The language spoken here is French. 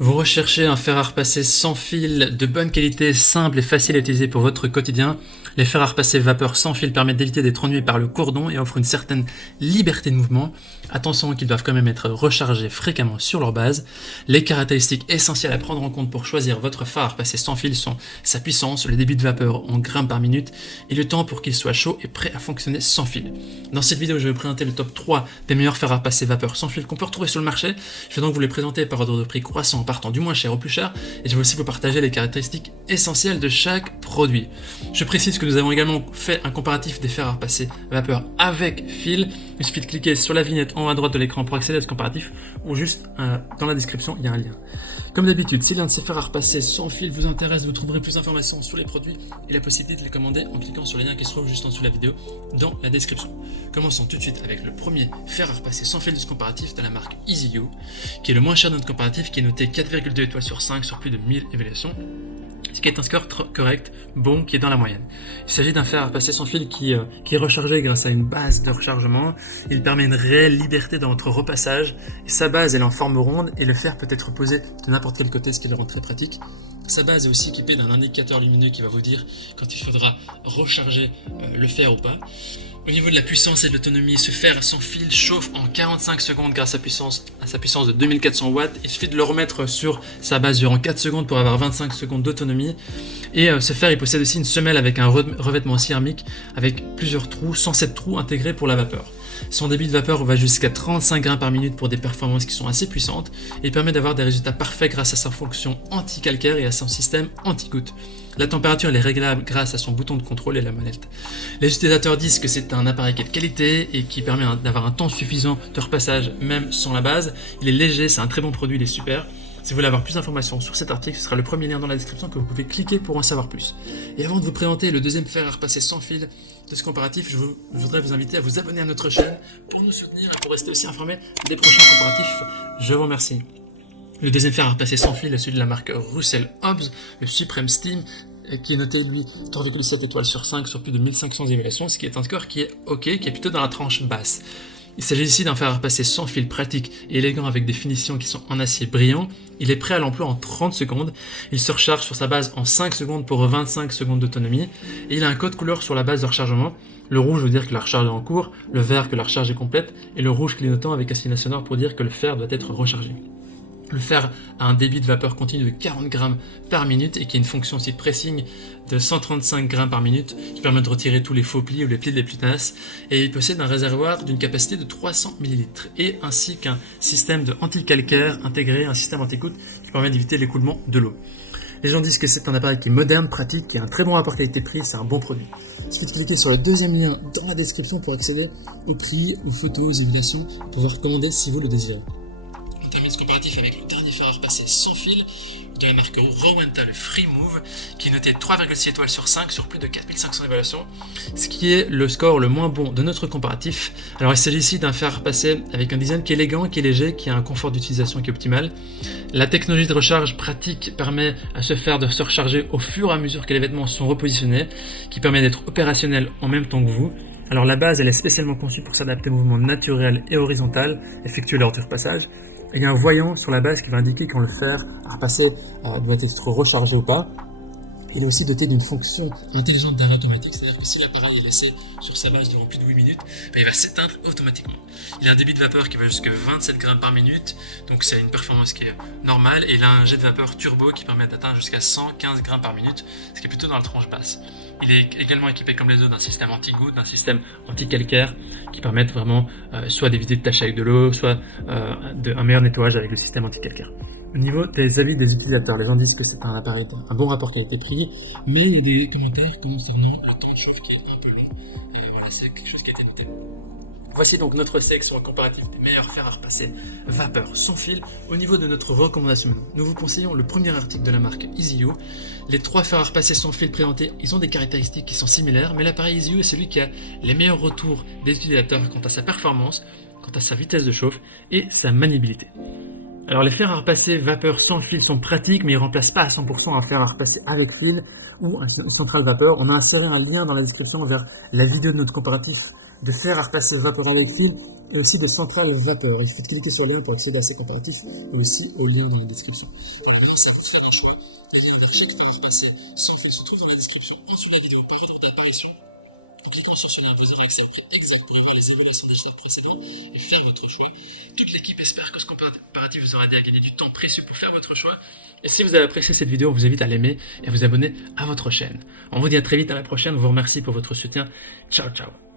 Vous recherchez un fer à repasser sans fil, de bonne qualité, simple et facile à utiliser pour votre quotidien. Les fers à repasser vapeur sans fil permettent d'éviter d'être ennuyé par le cordon et offrent une certaine liberté de mouvement. Attention qu'ils doivent quand même être rechargés fréquemment sur leur base. Les caractéristiques essentielles à prendre en compte pour choisir votre fer à repasser sans fil sont sa puissance, le débit de vapeur en grammes par minute et le temps pour qu'il soit chaud et prêt à fonctionner sans fil. Dans cette vidéo, je vais vous présenter le top 3 des meilleurs fers à repasser vapeur sans fil qu'on peut retrouver sur le marché. Je vais donc vous les présenter par ordre de prix croissant en partant du moins cher au plus cher, et je vais aussi vous partager les caractéristiques essentielles de chaque produit. Je précise que nous avons également fait un comparatif des fers à repasser vapeur avec fil. Il suffit de cliquer sur la vignette en haut à droite de l'écran pour accéder à ce comparatif, ou juste dans la description, il y a un lien. Comme d'habitude, si l'un de ces fers à repasser sans fil vous intéresse, vous trouverez plus d'informations sur les produits et la possibilité de les commander en cliquant sur les liens qui se trouvent juste en dessous de la vidéo dans la description. Commençons tout de suite avec le premier fer à repasser sans fil de ce comparatif de la marque EasyU, qui est le moins cher de notre comparatif, qui est noté 4,2 étoiles sur 5 sur plus de 1000 évaluations, ce qui est un score correct, bon, qui est dans la moyenne. Il s'agit d'un fer à repasser sans fil qui est rechargé grâce à une base de rechargement. Il permet une réelle liberté dans votre repassage. Et sa base elle est en forme ronde et le fer peut être posé de n'importe quel côté, ce qui le rend très pratique. Sa base est aussi équipée d'un indicateur lumineux qui va vous dire quand il faudra recharger le fer ou pas. Au niveau de la puissance et de l'autonomie, ce fer sans fil chauffe en 45 secondes grâce à sa puissance de 2400 watts. Il suffit de le remettre sur sa base durant 4 secondes pour avoir 25 secondes d'autonomie. Et ce fer il possède aussi une semelle avec un revêtement céramique avec plusieurs trous, 107 trous intégrés pour la vapeur. Son débit de vapeur va jusqu'à 35 grains par minute pour des performances qui sont assez puissantes et il permet d'avoir des résultats parfaits grâce à sa fonction anti-calcaire et à son système anti-goutte. La température elle est réglable grâce à son bouton de contrôle et la molette. Les utilisateurs disent que c'est un appareil qui est de qualité et qui permet d'avoir un temps suffisant de repassage même sans la base. Il est léger, c'est un très bon produit, il est super. Si vous voulez avoir plus d'informations sur cet article, ce sera le premier lien dans la description que vous pouvez cliquer pour en savoir plus. Et avant de vous présenter le deuxième fer à repasser sans fil de ce comparatif, je voudrais vous inviter à vous abonner à notre chaîne pour nous soutenir et pour rester aussi informé des prochains comparatifs. Je vous remercie. Le deuxième fer à repasser sans fil est celui de la marque Russell Hobbs, le Supreme Steam, qui est noté lui 3,7 étoiles sur 5 sur plus de 1500 évaluations, ce qui est un score qui est ok, qui est plutôt dans la tranche basse. Il s'agit ici d'un fer à repasser sans fil pratique et élégant avec des finitions qui sont en acier brillant. Il est prêt à l'emploi en 30 secondes. Il se recharge sur sa base en 5 secondes pour 25 secondes d'autonomie. Et il a un code couleur sur la base de rechargement. Le rouge veut dire que la recharge est en cours, le vert que la recharge est complète, et le rouge clignotant avec un signal sonore pour dire que le fer doit être rechargé. Le fer a un débit de vapeur continu de 40 grammes par minute et qui a une fonction aussi de pressing de 135 grammes par minute qui permet de retirer tous les faux plis ou les plis les plus tenaces, et il possède un réservoir d'une capacité de 300 ml et ainsi qu'un système de anti-calcaire intégré, un système anti-goutte qui permet d'éviter l'écoulement de l'eau. Les gens disent que c'est un appareil qui est moderne, pratique, qui a un très bon rapport qualité-prix, c'est un bon produit. Il suffit de cliquer sur le deuxième lien dans la description pour accéder au prix, aux photos, aux évaluations, pour pouvoir commander si vous le désirez. On termine ce comparatif avec le dernier fer à repasser sans fil de la marque Rowenta, le Free Move, qui est noté 3,6 étoiles sur 5 sur plus de 4500 évaluations, ce qui est le score le moins bon de notre comparatif. Alors il s'agit ici d'un fer à repasser avec un design qui est élégant, qui est léger, qui a un confort d'utilisation qui est optimal. La technologie de recharge pratique permet à ce fer de se recharger au fur et à mesure que les vêtements sont repositionnés, qui permet d'être opérationnel en même temps que vous. Alors la base elle est spécialement conçue pour s'adapter aux mouvements naturels et horizontal effectués lors du repassage. Il y a un voyant sur la base qui va indiquer quand le fer à repasser doit être rechargé ou pas. Il est aussi doté d'une fonction intelligente d'arrêt automatique, c'est-à-dire que si l'appareil est laissé sur sa base durant plus de 8 minutes, il va s'éteindre automatiquement. Il a un débit de vapeur qui va jusqu'à 27 grammes par minute, donc c'est une performance qui est normale, et il a un jet de vapeur turbo qui permet d'atteindre jusqu'à 115 grammes par minute, ce qui est plutôt dans la tranche basse. Il est également équipé comme les autres d'un système anti-goutte, d'un système anti-calcaire qui permettent vraiment soit d'éviter de tacher avec de l'eau, soit un meilleur nettoyage avec le système anti-calcaire. Au niveau des avis des utilisateurs, les gens disent que c'est un appareil, un bon rapport qualité-prix, mais il y a des commentaires concernant le temps de chauffe qui est un peu long. Voilà, c'est quelque chose qui a été noté. Voici donc notre sélection comparative des meilleurs fers à repasser vapeur sans fil. Au niveau de notre recommandation, nous vous conseillons le premier article de la marque EasyU. Les 3 fers à repasser sans fil présentés, ils ont des caractéristiques qui sont similaires, mais l'appareil EasyU est celui qui a les meilleurs retours des utilisateurs quant à sa performance, quant à sa vitesse de chauffe et sa maniabilité. Alors les fers à repasser vapeur sans fil sont pratiques, mais ils ne remplacent pas à 100% un fer à repasser avec fil ou une centrale vapeur. On a inséré un lien dans la description vers la vidéo de notre comparatif de fer à repasser vapeur avec fil et aussi de centrale vapeur. Il faut cliquer sur le lien pour accéder à ces comparatifs et aussi au lien dans la description. Voilà, maintenant c'est à vous de faire un choix. Les liens vers chaque fer à repasser sans fil se trouvent dans la description en dessous de la vidéo par ordre d'apparition. En cliquant sur ce lien, vous aurez accès au prix exact pour voir les évaluations des achats précédents et faire votre choix. Toute l'équipe espère que ce comparatif vous aura aidé à gagner du temps précieux pour faire votre choix. Et si vous avez apprécié cette vidéo, on vous invite à l'aimer et à vous abonner à votre chaîne. On vous dit à très vite, à la prochaine. On vous remercie pour votre soutien. Ciao, ciao.